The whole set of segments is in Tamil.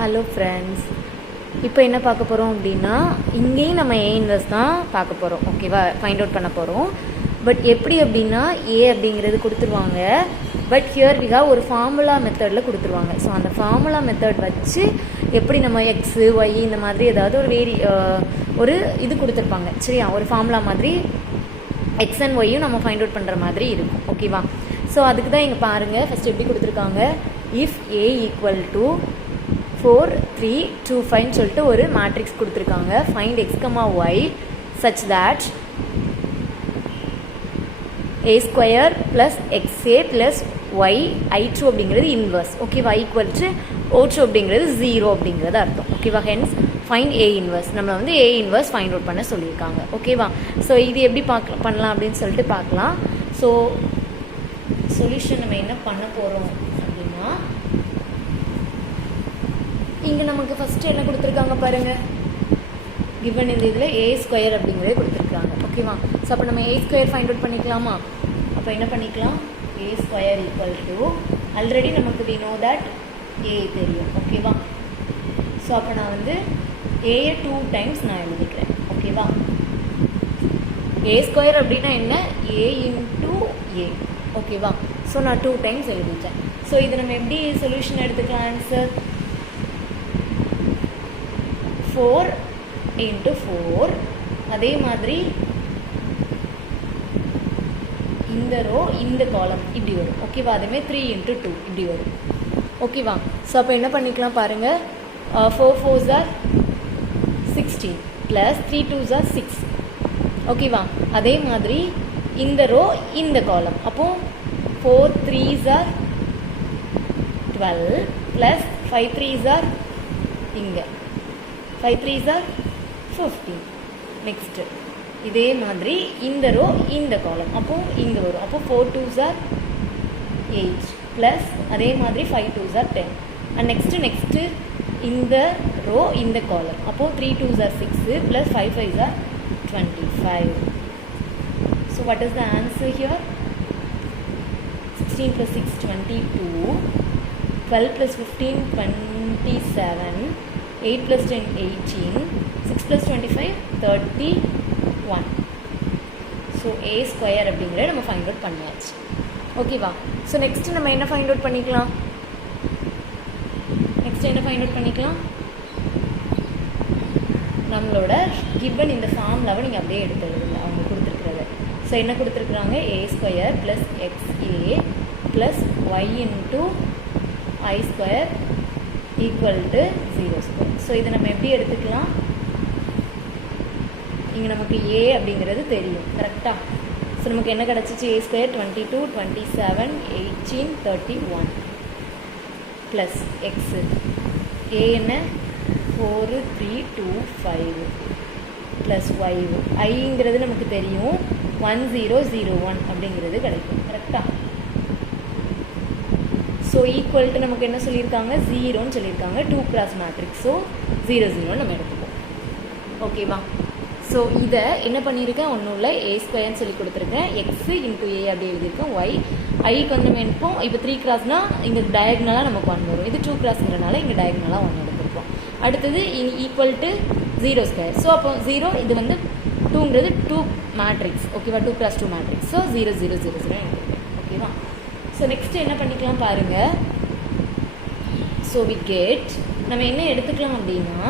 ஹலோ ஃப்ரெண்ட்ஸ், இப்போ என்ன பார்க்க போகிறோம் அப்படின்னா, இங்கேயும் நம்ம ஏ இன்வெர்ஸ் தான் பார்க்க போகிறோம். ஓகேவா, ஃபைண்ட் அவுட் பண்ண போகிறோம். பட் எப்படி அப்படின்னா, ஏ அப்படிங்கிறது கொடுத்துருவாங்க. பட் ஹியர் வி ஹேவ் ஒரு ஃபார்முலா மெத்தடில் கொடுத்துருவாங்க. ஸோ அந்த ஃபார்முலா மெத்தட் வச்சு எப்படி நம்ம எக்ஸு ஒய் இந்த மாதிரி ஏதாவது ஒரு இது கொடுத்துருப்பாங்க. சரியா, ஒரு ஃபார்முலா மாதிரி எக்ஸ் அண்ட் ஒய்யும் நம்ம ஃபைண்ட் அவுட் பண்ணுற மாதிரி இருக்கும். ஓகேவா, ஸோ அதுக்கு தான் இங்கே பாருங்கள். ஃபஸ்ட் எப்படி கொடுத்துருக்காங்க, இஃப் ஏ ஈக்குவல் டு 4 3 2 5 சொல்லிட்டு ஒரு மேட்ரிக்ஸ் கொடுத்துருக்காங்க. Find x comma y such that A square plus XA plus y I2 அப்படிங்கிறது இன்வர்ஸ். ஓகேவா, ஈக்குவல் டு O2 அப்படிங்கிறது 0 அப்படிங்கிறது அர்த்தம். ஓகேவா, ஹென்ஸ் ஃபைண்ட் ஏ இன்வர்ஸ். நம்மளை வந்து ஏ இன்வர்ஸ் ஃபைண்ட் அவுட் பண்ண சொல்லியிருக்காங்க. ஓகேவா, ஸோ இது எப்படி பண்ணலாம் அப்படின்னு சொல்லிட்டு பார்க்கலாம். ஸோ சொல்யூஷன் நம்ம என்ன பண்ண போகிறோம் அப்படின்னா, இங்கே நமக்கு ஃபஸ்ட்டு என்ன கொடுத்துருக்காங்க பாருங்கள், கிவன் இந்த இதில் ஏ ஸ்கொயர் அப்படிங்கிறதே கொடுத்துருக்காங்க. ஓகேவா, ஸோ அப்போ நம்ம ஏ ஸ்கொயர் ஃபைண்ட் அவுட் பண்ணிக்கலாமா? அப்போ என்ன பண்ணிக்கலாம், ஏ ஸ்கொயர் ஈக்குவல் டு, ஆல்ரெடி நமக்கு வி நோ தட் ஏ தெரியும். ஓகேவா, ஸோ அப்போ நான் வந்து ஏயை 2 டைம்ஸ் நான் எழுதிக்கிறேன். ஓகேவா, ஏ ஸ்கொயர் அப்படின்னா என்ன, ஏ இன்ட்டு ஏ. ஓகேவா, ஸோ நான் 2 டைம்ஸ் எழுதிட்டேன். ஸோ இது நம்ம எப்படி சொல்யூஷன் எடுத்துக்கலாம், ஆன்சர் 4 into 4. அதே மாதிரி இந்த ரோ இந்த காலம் இப்படி வரும். ஓகேவா, அதேமாதிரி 3 into 2 இப்படி வரும். ஓகேவா, ஸோ அப்போ என்ன பண்ணிக்கலாம் பாருங்கள், 4 4s are 16 plus 3 2s are 6. ஓகேவா, அதே மாதிரி இந்த ரோ இந்த காலம், அப்போது 4 3s are 12 plus 5 3s are இங்கே 5 3s are 15. நெக்ஸ்ட்டு இதே மாதிரி இந்த ரோ இந்த காலம், அப்போது இங்கே வரும். அப்போது 4 2s are 8 ப்ளஸ் அதே மாதிரி 5 2s are 10. அண்ட் நெக்ஸ்ட்டு இந்த ரோ இந்த காலம், அப்போது 3 2s are 6 plus 5 5s are 25. So what is the answer here, 16 + 6 22, 12 + 15 27, 8 + 10 18, 6 + 25 31. So A square அப்படிங்கிறத நம்ம ஃபைண்ட் அவுட் பண்ணியாச்சு. ஓகேவா, ஸோ நெக்ஸ்ட்டு நம்ம என்ன ஃபைண்ட் அவுட் பண்ணிக்கலாம், நம்மளோட கிவன் இந்த ஃபார்முலாவை நீங்கள் அப்படியே எடுத்து எழுதுங்க, அவங்க கொடுத்துருக்குறத. ஸோ என்ன கொடுத்துருக்குறாங்க, a square plus XA plus y into i square equal to 0 square. So இதை நம்ம எப்படி எடுத்துக்கலாம், இங்கே நமக்கு ஏ அப்படிங்கிறது தெரியும் கரெக்டாக. ஸோ நமக்கு என்ன கிடச்சிச்சு, ஏ ஸ்கொயர் 22 27 18 31 ப்ளஸ் எக்ஸு ஏ என்ன 4 3 2 5 ப்ளஸ் ஒய் ஐங்கிறது நமக்கு தெரியும் 1 0 0 1 அப்படிங்கிறது கிடைக்கும் கரெக்டாக. ஸோ ஈக்குவல் டு நமக்கு என்ன சொல்லியிருக்காங்க, 0ன்னு சொல்லியிருக்காங்க, 2 cross மேட்ரிக்ஸ். ஸோ 0 0 நம்ம எடுத்துப்போம். ஓகேவா, ஸோ இதை என்ன பண்ணியிருக்கேன், ஒன்றும் இல்லை, ஏ ஸ்கொயர்னு சொல்லி கொடுத்துருக்கேன், எக்ஸு இன்ட்டு ஏ அப்படி எழுதியிருக்கேன், ஒய் ஐக்கு வந்து நம்ம எடுப்போம். இப்போ 3 crossனால் இங்கே டயக்னலாக நமக்கு 1 வரும், இது 2 crossங்கிறனால இங்கே டயக்னலாக 1 எடுத்துருப்போம். அடுத்தது ஈக்குவல் டு 0 ஸ்கொயர். ஸோ அப்போ 0 இது வந்து 2ங்கிறது 2 மேட்ரிக்ஸ். ஓகேவா, 2 cross 2 மேட்ரிக்ஸ். ஸோ 0 0 0 0 எடுத்துருக்கேன். ஓகேவா, ஸோ நெக்ஸ்ட்டு என்ன பண்ணிக்கலாம் பாருங்கள். ஸோ வி கெட், நம்ம என்ன எடுத்துக்கலாம் அப்படின்னா,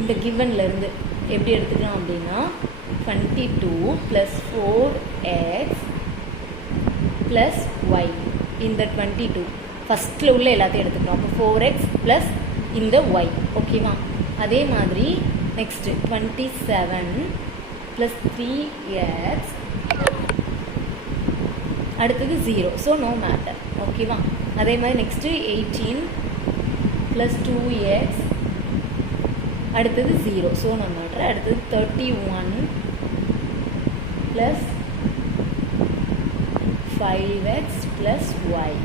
இந்த கிவன்லேருந்து எப்படி எடுத்துக்கலாம் அப்படின்னா, 22 ப்ளஸ் 4x ப்ளஸ் ஒய், இந்த 22 ஃபஸ்ட்டில் உள்ள எல்லாத்தையும் எடுத்துக்கலாம். அப்போ 4x ப்ளஸ் இந்த ஒய். ஓகேவா, அதே மாதிரி நெக்ஸ்ட்டு 27 ப்ளஸ் 3x, அடுத்தது 0, ஸோ நோ மேட்டர். ஓகேவா, அதே மாதிரி நெக்ஸ்ட்டு 18 ப்ளஸ் 2x, அடுத்தது 0, ஸோ நோ மேட்டர். அடுத்தது 31 ப்ளஸ் 5x ப்ளஸ் ஒய்.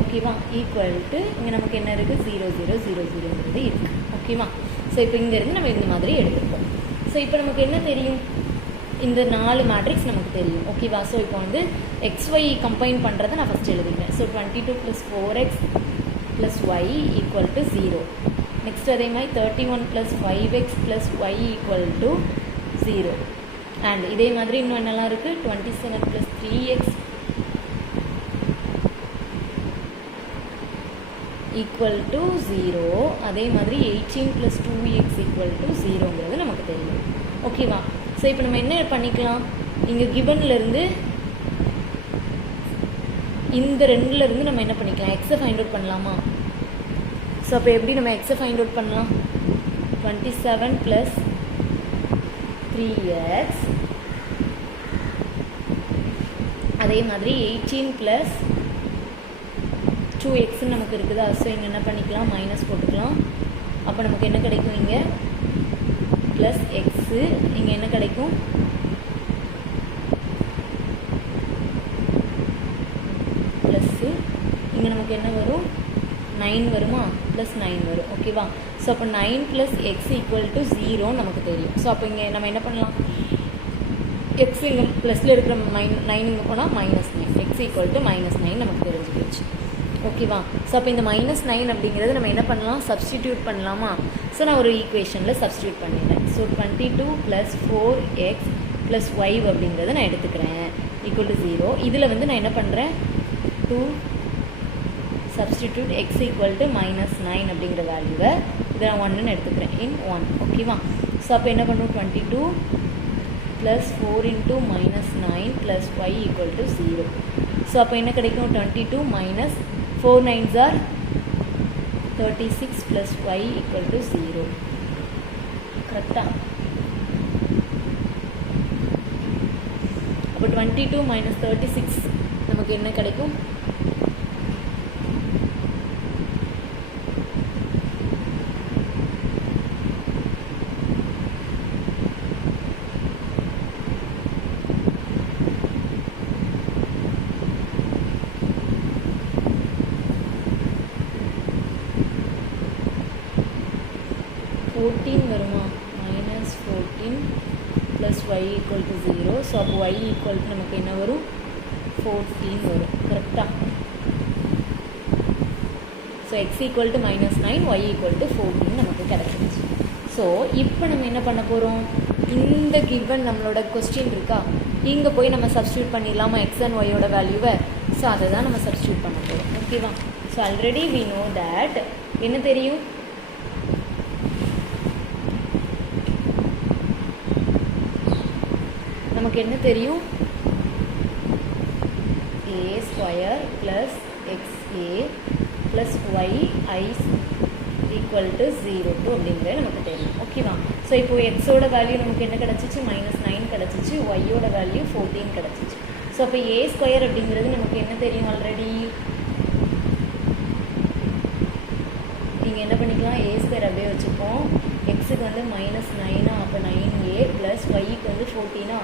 ஓகேவா, ஈக்குவல் டு இங்கே நமக்கு என்ன இருக்குது, 0 0 0 0ங்கிறது இருக்குது. ஓகேவா, ஸோ இப்போ இங்கேருந்து நம்ம இந்த மாதிரி எடுத்துருக்கோம். ஸோ இப்போ நமக்கு என்ன தெரியும், இந்த 4 மேட்ரிக்ஸ் நமக்கு தெரியும் ஓகேவா. ஸோ இப்போ வந்து XY கம்பைன் பண்ணுறதை நான் ஃபஸ்ட் எழுதிக்கிறேன். So 22 + 4x + y = 0. நெக்ஸ்ட் அதே மாதிரி 31 + 5x + y = 0. அண்ட் இதே மாதிரி இன்னும் என்னெல்லாம் இருக்குது, 27 + 3x = 0. அதே மாதிரி 18 + 2x = 0ங்கிறது நமக்கு தெரியும் ஓகேவா. ஸோ இப்போ நம்ம என்ன பண்ணிக்கலாம், இங்கே கிவன்லேருந்து இந்த ரெண்டுலேருந்து நம்ம என்ன பண்ணிக்கலாம், எக்ஸை ஃபைண்ட் அவுட் பண்ணலாமா. ஸோ அப்போ எப்படி நம்ம எக்ஸை ஃபைண்ட் அவுட் பண்ணலாம், 27 + 3x அதே மாதிரி 18 + 2x நமக்கு இருக்குதா. ஸோ இங்கே என்ன பண்ணிக்கலாம், மைனஸ் போட்டுக்கலாம். அப்போ நமக்கு என்ன கிடைக்கும், இங்கே ப்ளஸ் எக்ஸு, இங்கே என்ன கிடைக்கும், ப்ளஸ்ஸு, இங்கே நமக்கு என்ன வரும், 9 வருமா, ப்ளஸ் 9 வரும் ஓகேவா. ஸோ அப்போ 9 + x = 0 நமக்கு தெரியும். ஸோ அப்போ இங்கே நம்ம என்ன பண்ணலாம், எக்ஸ் இங்கே ப்ளஸில் இருக்கிற 9 இங்கே போனால் -9, x = -9 நமக்கு தெரிஞ்சு போச்சு ஓகேவா. ஸோ அப்போ இந்த -9 அப்படிங்கிறது நம்ம என்ன பண்ணலாம், சப்ஸ்டிடியூட் பண்ணலாமா. ஸோ நான் ஒரு ஈக்குவேஷனில் சப்ஸ்டியூட் பண்ணிடுறேன். ஸோ 22 + 4x + y அப்படிங்கிறத நான் எடுத்துக்கிறேன் = 0. இதில் வந்து நான் என்ன பண்ணுறேன், 2 சப்ஸ்டிடியூட் x = -9 அப்படிங்கிற வேல்யூவை இதை நான் 1ன்னு எடுத்துக்கிறேன், in 1 ஓகேவா. ஸோ அப்போ என்ன பண்ணுவோம், 22 + 4 × -9 + y = 0. ஸோ அப்போ என்ன கிடைக்கும், 22 - 4 9s are 36 + y = 0 கரெக்டாக. அப்போ 22 - 36 நமக்கு என்ன கிடைக்கும், 14 வருமா, -14 + y = 0. ஸோ அப்போ y = நமக்கு என்ன வரும், 14 வரும் கரெக்டாக. ஸோ x = -9, y = 14 நமக்கு கிடைச்சிருச்சு. ஸோ இப்போ நம்ம என்ன பண்ண போகிறோம், இந்த கிவன் நம்மளோட கொஸ்டின் இருக்கா, இங்கே போய் நம்ம சப்ஸ்டியூட் பண்ணிடலாமா x and y ஓட வேல்யூவை. ஸோ அதை தான் நம்ம சப்ஸ்டியூட் பண்ண போகிறோம் ஓகேவா. So already we know that என்ன தெரியும், நமக்கு என்ன தெரியும், a² + xa + yi = 0 அப்படிங்கிறது நமக்கு தெரியும் ஓகேவா. ஸோ இப்போ எக்ஸோட வேல்யூ நமக்கு என்ன கிடச்சிச்சு, -9 கிடச்சிச்சு, ஒய்யோட வேல்யூ 14 கிடச்சிச்சு. ஸோ அப்போ a² அப்படிங்கிறது நமக்கு என்ன தெரியும், ஆல்ரெடி நீங்கள் என்ன பண்ணிக்கலாம், a² அப்படியே வச்சுப்போம். எக்ஸுக்கு வந்து -9 அப்போ 9a + ஒய்க்கு வந்து 14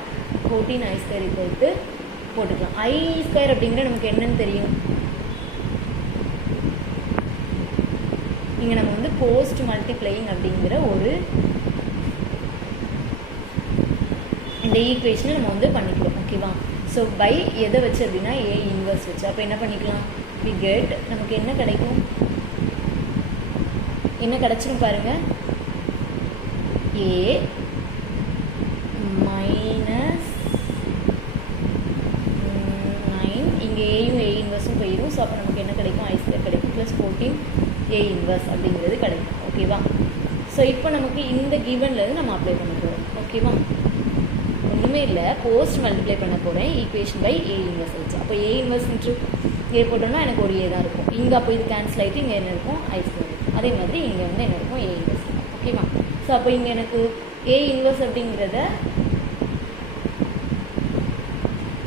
14i² போட்டுக்கலாம். i² அப்படிங்கிற நமக்கு என்னன்னு தெரியும், இங்கே நம்ம வந்து போஸ்ட் மல்டிப்ளையிங் அப்படிங்கிற ஒரு இந்த ஈக்குவேஷனை நம்ம வந்து பண்ணிக்கிறோம் ஓகேவா. ஸோ பை எதை வச்சு அப்படின்னா a இன்வர்ஸ் வச்சு. அப்போ என்ன பண்ணிக்கலாம், we get நமக்கு என்ன கிடைக்கும், என்ன கிடச்சிரும் பாருங்கள், a - 9 இங்கே ஏயும் a இன்வர்ஸும் போயிடும். ஸோ அப்போ நமக்கு என்ன கிடைக்கும், i² கிடைக்கும் ப்ளஸ் 14 a இன்வர்ஸ் அப்படிங்கிறது கிடைக்கும் ஓகேவா. ஸோ இப்போ நமக்கு இந்த கிவன்லேருந்து நம்ம அப்ளை பண்ண போகிறோம் ஓகேவா. ஒன்றுமே இல்லை, போஸ்ட் மல்டிப்ளை பண்ண போகிறேன் ஈக்குவேஷன் பை a இன்வர்ஸ் வச்சு. அப்போ a இன்வர்ஸ் a போட்டோம்னா எனக்கு ஒரு a தான் இருக்கும். இங்கே அப்போ இது கேன்சல் ஆகிட்டு இங்கே என்ன இருக்கும், i². அதே மாதிரி இங்கே வந்து என்ன இருக்கும், a இன்வர்ஸ் ஓகேவா. ஸோ அப்போ இங்கே எனக்கு a இன்வர்ஸ் அப்படிங்கிறத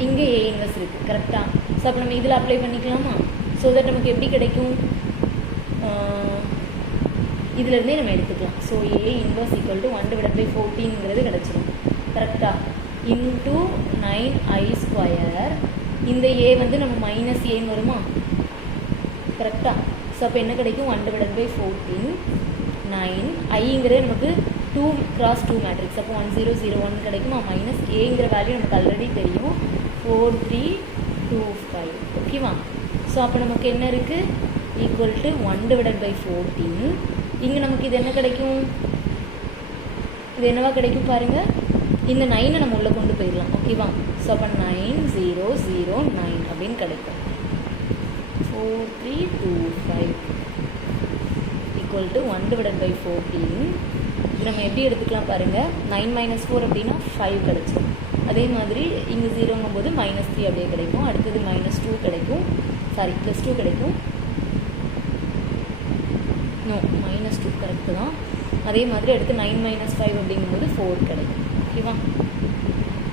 இங்கே a இன்வர்ஸ் இருக்குது கரெக்டாக. ஸோ அப்போ நம்ம இதில் அப்ளை பண்ணிக்கலாமா. ஸோ தட் நமக்கு எப்படி கிடைக்கும், இதிலேருந்தே நம்ம எடுத்துக்கலாம். ஸோ a இன்வர்ஸ் = 1/14ங்கிறது கிடச்சிரும் கரெக்டாக. இன்ட்டு 9i², இந்த a வந்து நம்ம -aன்னு வருமா கரெக்டாக. ஸோ அப்போ என்ன கிடைக்கும், 1/14 9 iங்கிறது நமக்கு 2 cross 2 மேட்ரிக்ஸ். அப்போ 1 0 0 1 கிடைக்கும். மைனஸ் ஏங்கிற வேல்யூ நமக்கு ஆல்ரெடி தெரியும் 4 3 2 5. ஓகேவா? ஸோ அப்போ நமக்கு என்ன இருக்குது ஈக்குவல் டு 1 டிவைடட் பை 14. இங்கே நமக்கு இது என்ன கிடைக்கும், இது என்னவா கிடைக்கும் பாருங்கள், இந்த 9 நம்ம உள்ளே கொண்டு போயிடலாம். ஓகேவா? ஸோ அப்போ 9 0 0 9 அப்படின்னு கிடைக்கும். 4 3 2 5 ஈக்குவல் டு 1 டிவைடட் பை 14. இது நம்ம எப்படி எடுத்துக்கலாம் பாருங்கள், 9 மைனஸ் 4 அப்படின்னா 5 கிடைச்சிடும். அதே மாதிரி இங்கே 0ங்கும் போது -3 அப்படியே கிடைக்கும். அடுத்தது -2 கிடைக்கும், சாரி +2 கிடைக்கும். நோ -2 கரெக்டு தான். அதே மாதிரி அடுத்து 9 மைனஸ் 5 அப்படிங்கும்போது 4 கிடைக்கும். ஓகேவா?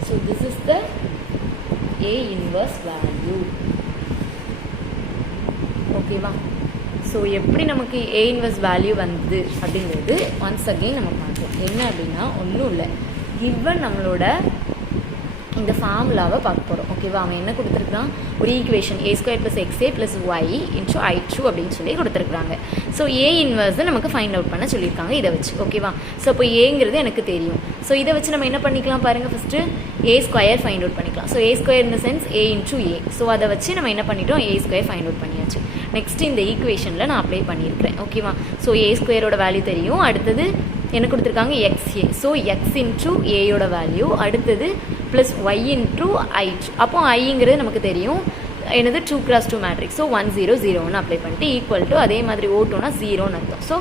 So this is the A inverse value. ஓகேவா? ஸோ எப்படி நமக்கு A இன்வர்ஸ் வேல்யூ வந்தது அப்படிங்கிறது ஒன்ஸ் அகெயின் நம்ம பார்ப்போம். என்ன அப்படின்னா ஒன்றும் இல்லை, கிவன் நம்மளோட இந்த ஃபார்முலாவை பார்க்க போகிறோம். ஓகேவா? அவன் என்ன கொடுத்துருக்கான், ஒரு equation A² + XA + Y × I2 அப்படின்னு சொல்லி கொடுத்துருக்குறாங்க. ஸோ A இன்வர்ஸ் நமக்கு ஃபைண்ட் அவுட் பண்ண சொல்லியிருக்காங்க இதை வச்சு. ஓகேவா? ஸோ இப்போ ஏங்கிறது எனக்கு தெரியும். ஸோ இதை வச்சு நம்ம என்ன பண்ணிக்கலாம் பாருங்கள், ஃபஸ்ட்டு A² ஃபைண்ட் அவுட் பண்ணிக்கலாம். ஸோ A² இந்த சென்ஸ் A × A. ஸோ அதை வச்சு நம்ம என்ன பண்ணிட்டோம், A² ஃபைண்ட் அவுட் பண்ணியாச்சு. நெக்ஸ்ட் இந்த ஈக்குவேஷனில் நான் அப்ளை பண்ணியிருக்கிறேன். ஓகேவா? ஸோ A² வேல்யூ தெரியும். அடுத்தது என்ன கொடுத்துருக்காங்க, XA. ஸோ X × Aயோட வேல்யூ, அடுத்தது ப்ளஸ் Y × I2. அப்போ ஐங்கிறது நமக்கு தெரியும், என்னது 2 cross 2 மேட்ரிக்ஸ். ஸோ 1 0 0 அப்ளை பண்ணிட்டு ஈக்குவல் டு அதே மாதிரி O2னா 0ன்னு அர்த்தம். ஸோ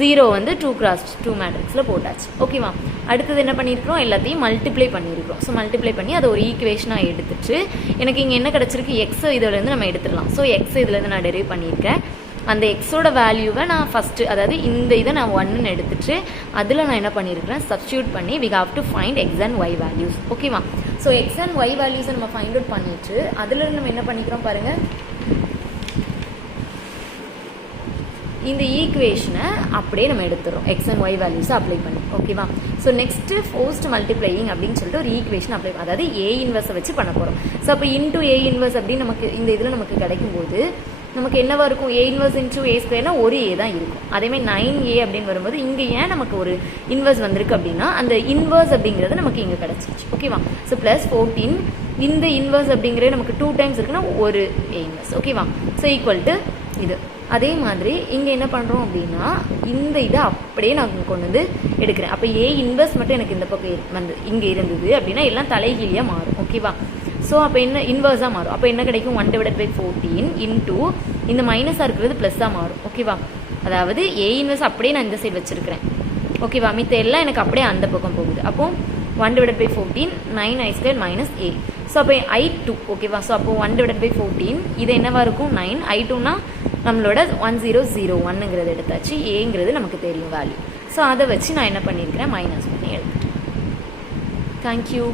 0 வந்து 2 cross 2 மேட்ரிக்ஸில் போட்டாச்சு. ஓகேவா? அடுத்தது என்ன பண்ணியிருக்கிறோம், எல்லாத்தையும் மல்டிப்ளை பண்ணியிருக்கிறோம். ஸோ மல்டிப்ளை பண்ணி அதை ஒரு ஈக்குவேஷனாக எடுத்துட்டு எனக்கு இங்கே என்ன கிடச்சிருக்கு, எக்ஸ் இதிலேருந்து நம்ம எடுத்துடலாம். ஸோ எக்ஸ் இதுலேருந்து நான் டெரைவ் பண்ணியிருக்கேன். அந்த எக்ஸோட வேல்யூவை நான் ஃபஸ்ட்டு, அதாவது இந்த இதை நான் 1ன்னு எடுத்துட்டு அதில் நான் என்ன பண்ணியிருக்கிறேன், சப்ஸ்டியூட் பண்ணி we have to find x and y values. ஓகேவா? ஸோ எக்ஸ் அண்ட் ஒய் வேல்யூஸை நம்ம ஃபைண்ட் அவுட் பண்ணிட்டு அதில் நம்ம என்ன பண்ணிக்கிறோம் பாருங்கள், இந்த ஈக்குவேஷனை அப்படியே நம்ம எடுத்துகிறோம், எக்ஸ் அண்ட் ஒய் வேல்யூஸை அப்ளை பண்ணி. ஓகேவா? ஸோ நெக்ஸ்ட்டு ஃபோர்ஸ்ட் மல்டிப்ளையிங் அப்படின்னு சொல்லிட்டு ஒரு ஈக்குவேஷன் அப்ளை, அதாவது A இன்வர்ஸை வச்சு பண்ண போகிறோம். ஸோ அப்போ இன்டூ A இன்வர்ஸ் அப்படின்னு நமக்கு இந்த இதில் நமக்கு கிடைக்கும்போது நமக்கு என்னவா இருக்கும், A இன்வர்ஸ் × A² ஒரு A தான் இருக்கும். அதேமாதிரி 9A அப்படின்னு வரும்போது இங்கே ஏன் நமக்கு ஒரு இன்வர்ஸ் வந்திருக்கு அப்படின்னா அந்த இன்வர்ஸ் அப்படிங்கிறது நமக்கு இங்கே கிடச்சிருச்சு. ஓகேவா? ஸோ ப்ளஸ் 14 இந்த இன்வர்ஸ் அப்படிங்கிறது நமக்கு 2 டைம்ஸ் இருக்குன்னா ஒரு A இன்வர்ஸ். ஓகேவா? ஸோ ஈக்குவல் டு இது. அதே மாதிரி இங்கே என்ன பண்ணுறோம் அப்படின்னா இந்த இதை அப்படியே நான் கொண்டு வந்து எடுக்கிறேன். அப்போ A இன்வர்ஸ் மட்டும் எனக்கு இந்த பக்கம் வந்து இங்கே இருந்தது அப்படின்னா எல்லாம் தலைகீழியாக மாறும். ஓகேவா? ஸோ அப்போ என்ன இன்வர்ஸாக மாறும். அப்போ என்ன கிடைக்கும், 1 டிவைடட் பை 14 இன்டூ இந்த மைனஸாக இருக்கிறது ப்ளஸ்ஸாக மாறும். ஓகேவா? அதாவது A இன்வர்ஸ் அப்படியே நான் இந்த சைடு வச்சுருக்கிறேன். ஓகேவா? மித்த எல்லாம் எனக்கு அப்படியே அந்த பக்கம் போகுது. அப்போ 1 divided by 14 9I² - A. So அப்போ I2. ஓகேவா? ஸோ அப்போ 1 டிவைடட் பை 14 இது என்னவா இருக்கும் 9. I2னா நம்மளோட 1 0 0 1ங்கிறது எடுத்தாச்சு. ஏங்கிறது நமக்கு தெரியும் வேல்யூ. ஸோ அதை வச்சு நான் என்ன பண்ணியிருக்கிறேன், மைனஸ் பண்ணி எடுத்துட்டேன். தேங்க்யூ.